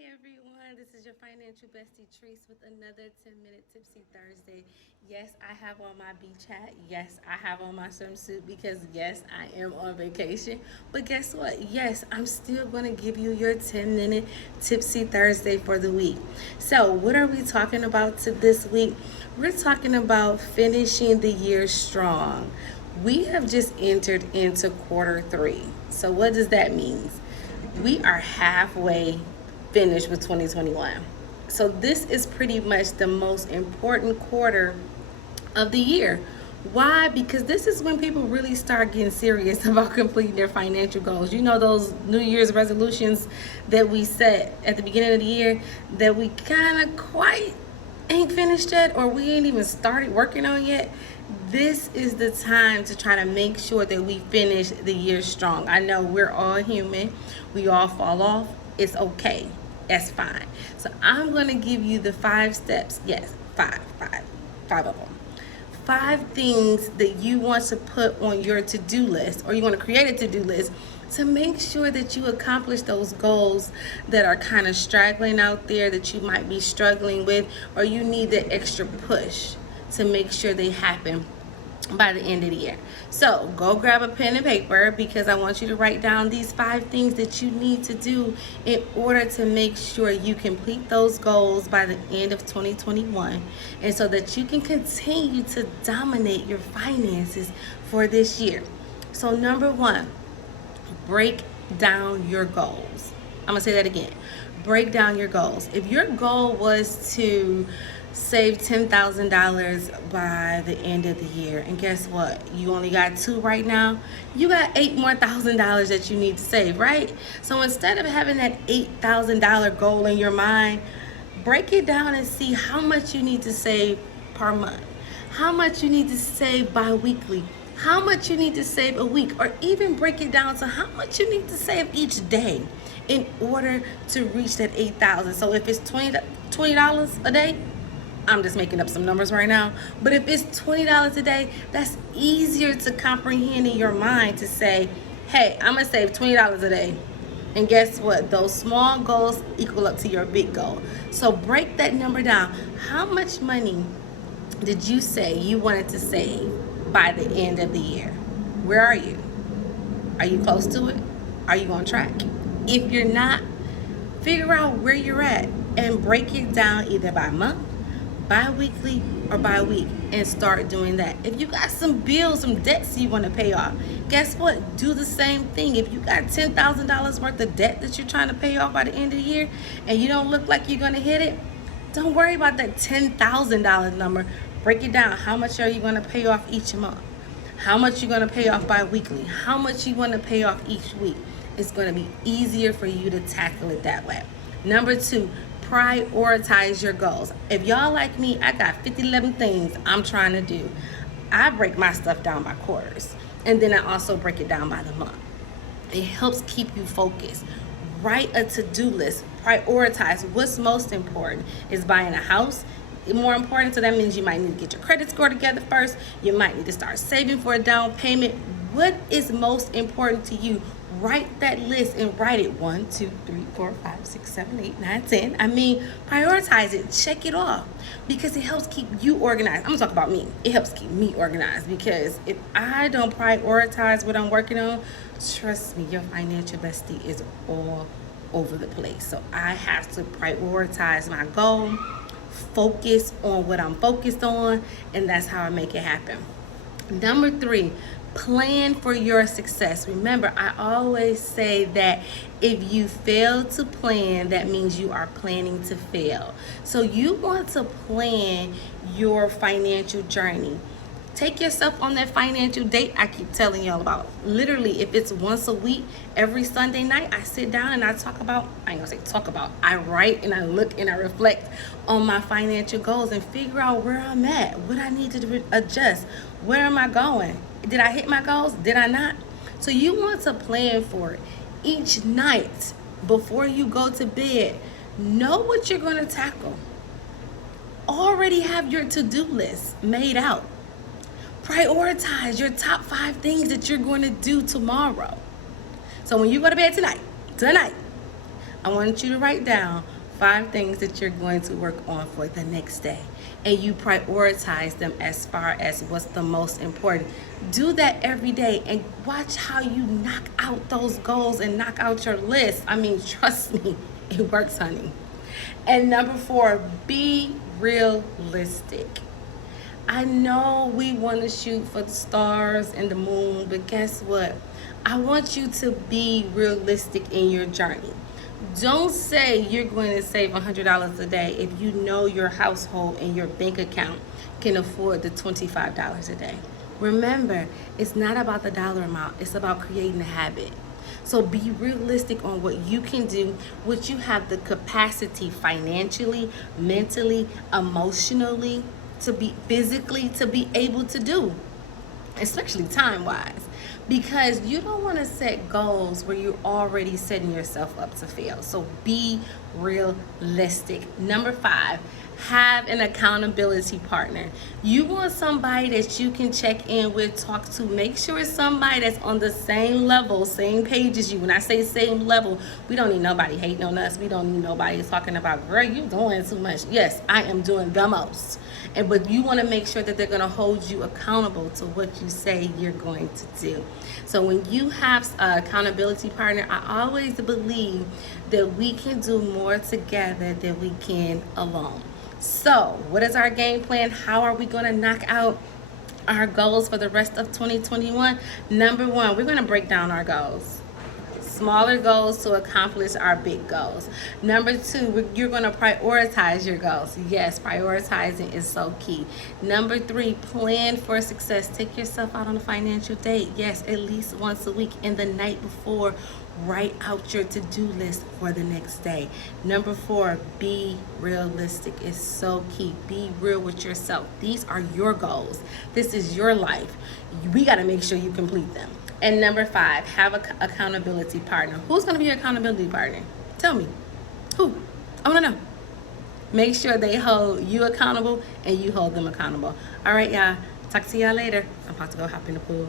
Hey everyone, this is your financial bestie Trace with another 10-minute Tipsy Thursday. Yes, I have on my beach hat. Yes, I have on my swimsuit because yes, I am on vacation. But guess what? Yes, I'm still going to give you your 10-minute Tipsy Thursday for the week. So, what are we talking about this week? We're talking about finishing the year strong. We have just entered into quarter 3. So, what does that mean? We are halfway finished with 2021. So this is pretty much the most important quarter of the year. Why? Because this is when people really start getting serious about completing their financial goals. You know, those New Year's resolutions that we set at the beginning of the year that we kind of quite ain't finished yet, or we ain't even started working on yet. This is the time to try to make sure that we finish the year strong. I know we're all human. We all fall off. It's okay. That's fine. So I'm going to give you the 5 steps. Yes, five of them. 5 things that you want to put on your to-do list, or you want to create a to-do list to make sure that you accomplish those goals that are kind of straggling out there, that you might be struggling with, or you need the extra push to make sure they happen by the end of the year. So go grab a pen and paper, because I want you to write down these 5 things that you need to do in order to make sure you complete those goals by the end of 2021, and so that you can continue to dominate your finances for this year. So number 1, break down your goals. I'm gonna say that again. Break down your goals. If your goal was to save $10,000 by the end of the year, and guess what? You only got 2 right now. You got $8 more thousand that you need to save, right? So instead of having that $8,000 goal in your mind, break it down and see how much you need to save per month, how much you need to save bi-weekly, how much you need to save a week, or even break it down to how much you need to save each day in order to reach that $8,000. So if it's $20 a day, I'm just making up some numbers right now, but if it's $20 a day, that's easier to comprehend in your mind to say, hey, I'm gonna save $20 a day. And guess what? Those small goals equal up to your big goal. So break that number down. How much money did you say you wanted to save by the end of the year? Where are you? Are you close to it? Are you on track? If you're not, figure out where you're at and break it down either by month, bi-weekly, or bi-week, and start doing that. If you got some bills, some debts you want to pay off, guess what? Do the same thing. If you got $10,000 worth of debt that you're trying to pay off by the end of the year and you don't look like you're going to hit it, don't worry about that $10,000 number. Break it down. How much are you going to pay off each month? How much you're going to pay off bi-weekly? How much you want to pay off each week? It's going to be easier for you to tackle it that way. Number 2, prioritize your goals. If y'all like me, I got 11 things I'm trying to do. I break my stuff down by quarters, and then I also break it down by the month. It helps keep you focused. Write a to-do list. Prioritize what's most important. Is buying a house more important? So that means you might need to get your credit score together first. You might need to start saving for a down payment. What is most important to you? Write that list and write it 1, 2, 3, 4, 5, 6, 7, 8, 9, 10. Prioritize it. Check it off, because it helps keep you organized. I'm gonna talk about me. It helps keep me organized, because if I don't prioritize what I'm working on, trust me, your financial bestie is all over the place. So I have to prioritize my goal, focus on what I'm focused on, and that's how I make it happen. Number 3, plan for your success. Remember, I always say that if you fail to plan, that means you are planning to fail. So you want to plan your financial journey. Take yourself on that financial date I keep telling y'all about. Literally, if it's once a week, every Sunday night, I sit down and I talk about, I ain't gonna say talk about, I write and I look and I reflect on my financial goals and figure out where I'm at, what I need to adjust, where am I going? Did I hit my goals? Did I not? So you want to plan for it. Each night before you go to bed, know what you're gonna tackle. Already have your to-do list made out. Prioritize your top 5 things that you're going to do tomorrow. So when you go to bed tonight, I want you to write down 5 things that you're going to work on for the next day, and you prioritize them as far as what's the most important. Do that every day and watch how you knock out those goals and knock out your list. I mean, trust me, it works, honey. And number 4, be realistic. I know we want to shoot for the stars and the moon, but guess what? I want you to be realistic in your journey. Don't say you're going to save $100 a day if you know your household and your bank account can afford the $25 a day. Remember, it's not about the dollar amount, it's about creating a habit. So be realistic on what you can do, what you have the capacity financially, mentally, emotionally, to be physically, to be able to do, especially time-wise, because you don't want to set goals where you're already setting yourself up to fail. So be realistic. Number 5, have an accountability partner. You want somebody that you can check in with, talk to. Make sure it's somebody that's on the same level, same page as you. When I say same level, we don't need nobody hating on us. We don't need nobody talking about, girl, you doing too much. Yes, I am doing the most. But you want to make sure that they're going to hold you accountable to what you say you're going to do. So when you have an accountability partner, I always believe that we can do more together than we can alone. So what is our game plan? How are we going to knock out our goals for the rest of 2021? Number 1, we're going to break down our goals. Smaller goals to accomplish our big goals. Number 2, you're going to prioritize your goals. Yes, prioritizing is so key. Number 3, plan for success. Take yourself out on a financial date. Yes, at least once a week. And the night before, write out your to-do list for the next day. Number 4, be realistic. It's so key. Be real with yourself. These are your goals. This is your life. We got to make sure you complete them. And number 5, have an accountability partner. Who's going to be your accountability partner? Tell me. Who? I want to know. Make sure they hold you accountable and you hold them accountable. All right, y'all. Talk to y'all later. I'm about to go hop in the pool.